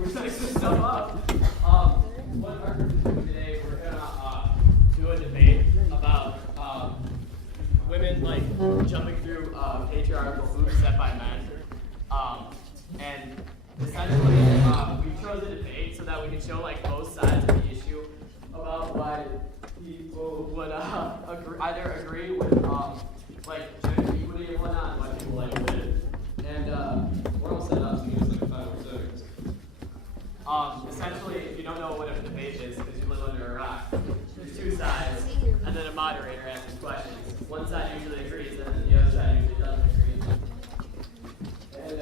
we're setting some stuff up. What our group is doing today, we're gonna do a debate about women like jumping through patriarchal hoops set by men. And essentially, we chose a debate so that we could show like both sides of the issue about why people would either agree with like gender equity and whatnot, and why people like it. And we're all set up, so you just like 5 or 6. Essentially, if you don't know what a debate is, because you live under a rock, there's 2 sides, and then a moderator asks questions. One side usually agrees, and the other side usually doesn't agree. And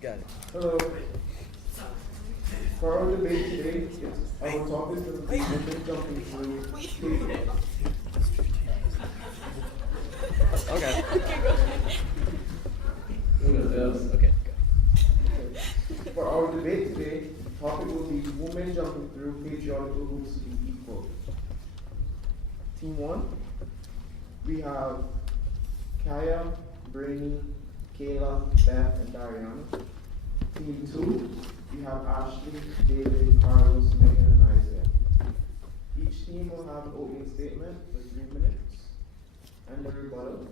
Got it. Hello. For our debate today, our topic is women jumping through. Okay. Okay. For our debate today, the topic will be women jumping through patriarchal hoops to be equal. Team 1, we have Kaya, Brainy, Kayla, Beth, and Dariana. Team 2, we have Ashley, David, Carlos, Megan, and Isaiah. Each team will have an opening statement for 3 minutes and a rebuttal.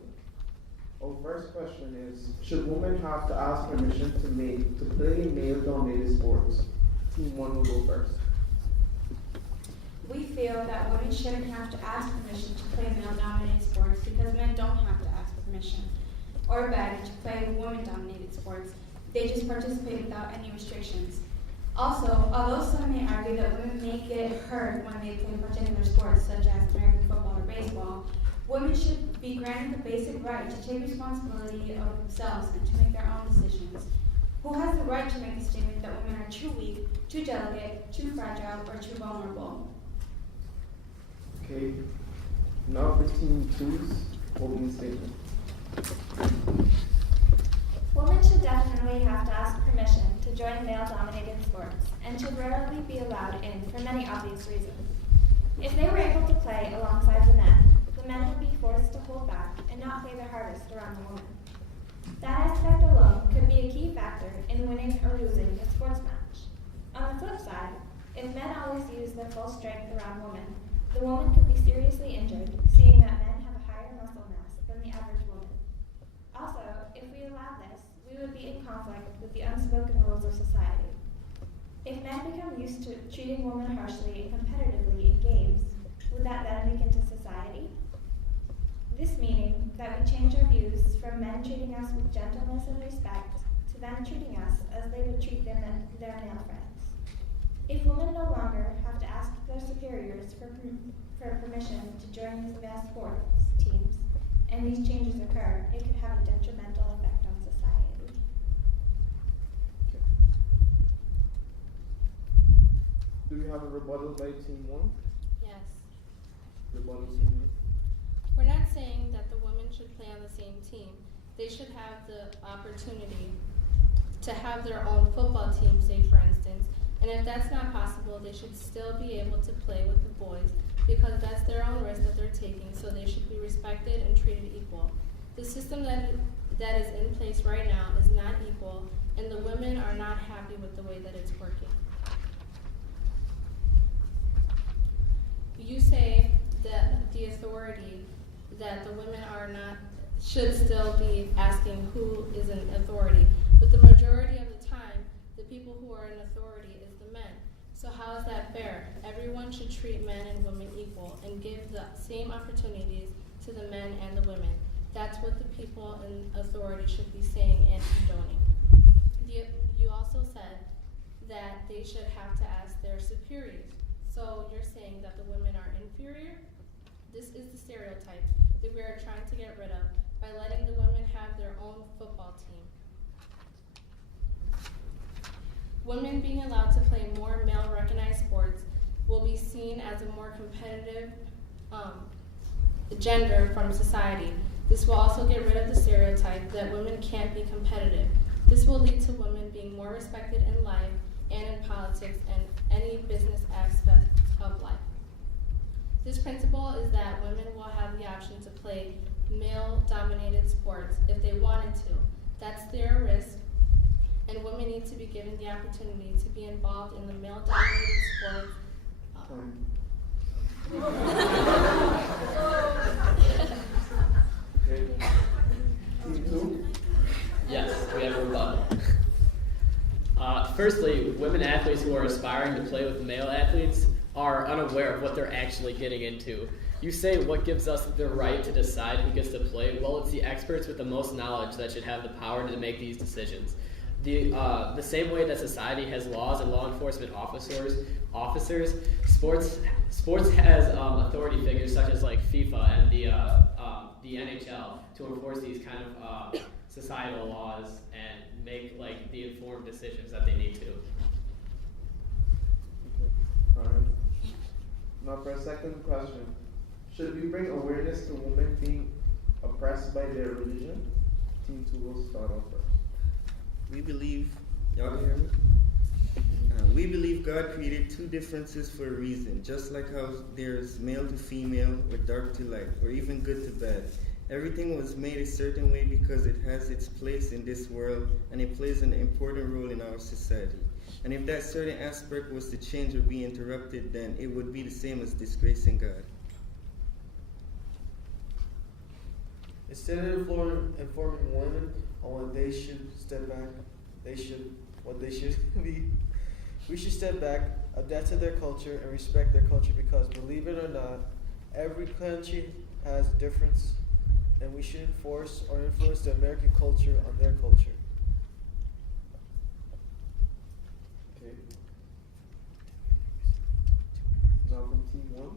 Our first question is, should women have to ask permission to play male-dominated sports? Team 1 will go first. We feel that women shouldn't have to ask permission to play male-dominated sports because men don't have to ask permission or beg to play women-dominated sports. They just participate without any restrictions. Also, although some may argue that women may get hurt when they play particular sports such as American football or baseball, women should be granted the basic right to take responsibility of themselves and to make their own decisions. Who has the right to make a statement that women are too weak, too delicate, too fragile, or too vulnerable? Okay. Now for Team 2's opening statement. Women should definitely have to ask permission to join male-dominated sports and should rarely be allowed in for many obvious reasons. If they were able to play alongside the men would be forced to hold back and not play their hardest around the woman. That aspect alone could be a key factor in winning or losing a sports match. On the flip side, if men always use their full strength around women, the woman could be seriously injured, seeing that men have a higher muscle mass than the average woman. Also, if we allow this, we would be in conflict with the unspoken rules of society. If men become used to treating women harshly and competitively in games, would that then leak into society? This meaning that we change our views from men treating us with gentleness and respect to them treating us as they would treat their male friends. If women no longer have to ask their superiors for permission to join these male sports teams, and these changes occur, it could have a detrimental effect on society. Do we have a rebuttal by Team 1? Yes. Rebuttal Team 1. We're not saying that the women should play on the same team. They should have the opportunity to have their own football team, say for instance, and if that's not possible, they should still be able to play with the boys because that's their own risk that they're taking, so they should be respected and treated equal. The system that is in place right now is not equal, and the women are not happy with the way that it's working. You say that the authority that the women are not, should still be asking who is in authority. But the majority of the time, the people who are in authority is the men. So how is that fair? Everyone should treat men and women equal and give the same opportunities to the men and the women. That's what the people in authority should be saying and condoning. You also said that they should have to ask their superiors. So you're saying that the women are inferior? This is the stereotype that we are trying to get rid of by letting the women have their own football team. Women being allowed to play more male-recognized sports will be seen as a more competitive gender from society. This will also get rid of the stereotype that women can't be competitive. This will lead to women being more respected in life and in politics and any business aspect of life. This principle is that women will have the option to play male-dominated sports if they wanted to. That's their risk, and women need to be given the opportunity to be involved in the male-dominated sports. Okay. Team 2. Yes, we have a rebuttal. Firstly, women athletes who are aspiring to play with male athletes are unaware of what they're actually getting into. You say, what gives us the right to decide who gets to play? Well, it's the experts with the most knowledge that should have the power to make these decisions. The same way that society has laws and law enforcement officers, sports has authority figures such as like FIFA and the NHL to enforce these kind of societal laws and make like the informed decisions that they need to. Alright. Now for a second question. Should we bring awareness to women being oppressed by their religion? Team 2 will start off first. We believe, y'all can hear me? We believe God created two differences for a reason, just like how there's male to female, or dark to light, or even good to bad. Everything was made a certain way because it has its place in this world, and it plays an important role in our society. And if that certain aspect was to change or be interrupted, then it would be the same as disgracing God. Instead of informing women on what they should step back, what they should be, we should step back, adapt to their culture, and respect their culture because, believe it or not, every country has a difference, and we should enforce or influence the American culture on their culture. Okay. Now from Team 1.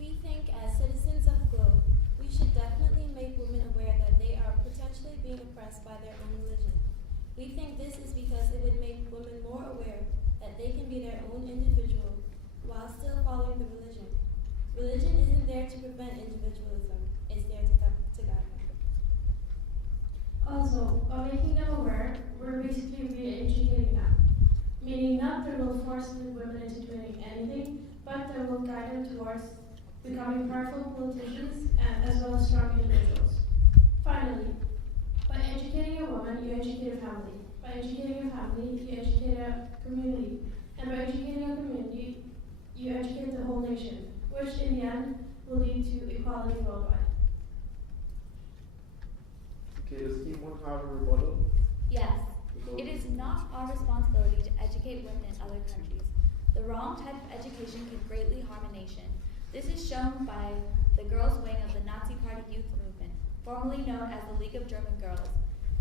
We think as citizens of the globe, we should definitely make women aware that they are potentially being oppressed by their own religion. We think this is because it would make women more aware that they can be their own individual while still following the religion. Religion isn't there to prevent individualism, it's there to guide them. Also, by making them aware, we're basically re-educating them, meaning not that we'll force the women into doing anything, but that we'll guide them towards becoming powerful politicians and as well as strong individuals. Finally, by educating a woman, you educate a family. By educating a family, you educate a community. And by educating a community, you educate the whole nation, which in the end will lead to equality worldwide. Okay, does Team 1 have a rebuttal? Yes, it is not our responsibility to educate women in other countries. The wrong type of education can greatly harm a nation. This is shown by the girls' wing of the Nazi Party youth movement, formerly known as the League of German Girls.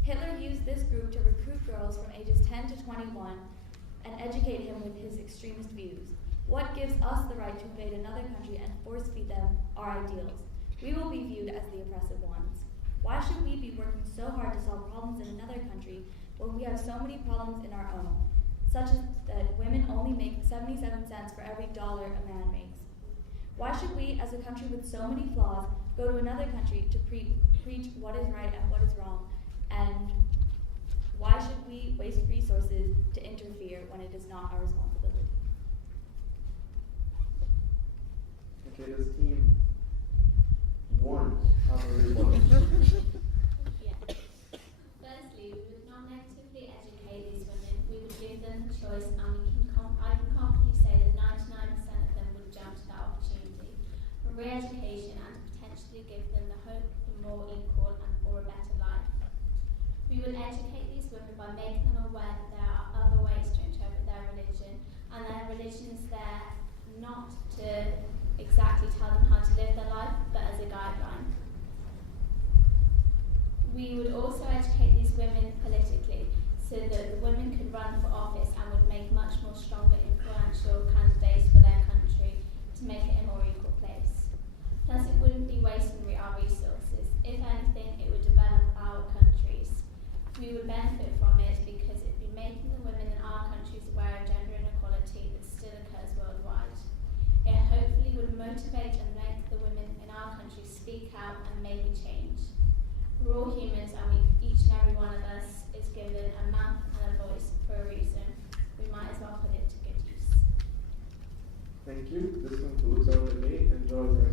Hitler used this group to recruit girls from ages 10 to 21 and educate him with his extremist views. What gives us the right to invade another country and force-feed them our ideals? We will be viewed as the oppressive ones. Why should we be working so hard to solve problems in another country when we have so many problems in our own, such as that women only make 77 cents for every dollar a man makes? Why should we, as a country with so many flaws, go to another country to preach what is right and what is wrong? And why should we waste resources to interfere when it is not our responsibility? Okay, does Team 1 have a rebuttal? Yeah. Firstly, we would not negatively educate these women. We would give them the choice, and I can confidently say that 99% of them would jump to that opportunity for re-education and to potentially give them the hope for more equal and for a better life. We would educate these women by making them aware that there are other ways to interpret their religion, and their religion is there not to exactly tell them how to live their life, but as a guideline. We would also educate these women politically so that the women could run for office and would make much more stronger, influential candidates for their country to make it a more equal place. We would benefit from it because it would be making the women in our countries aware of gender inequality that still occurs worldwide. It hopefully would motivate and make the women in our country speak out and maybe change. We're all humans and each and every one of us is given a mouth and a voice for a reason. We might as well put it to good use. Thank you. This concludes our debate. Enjoy the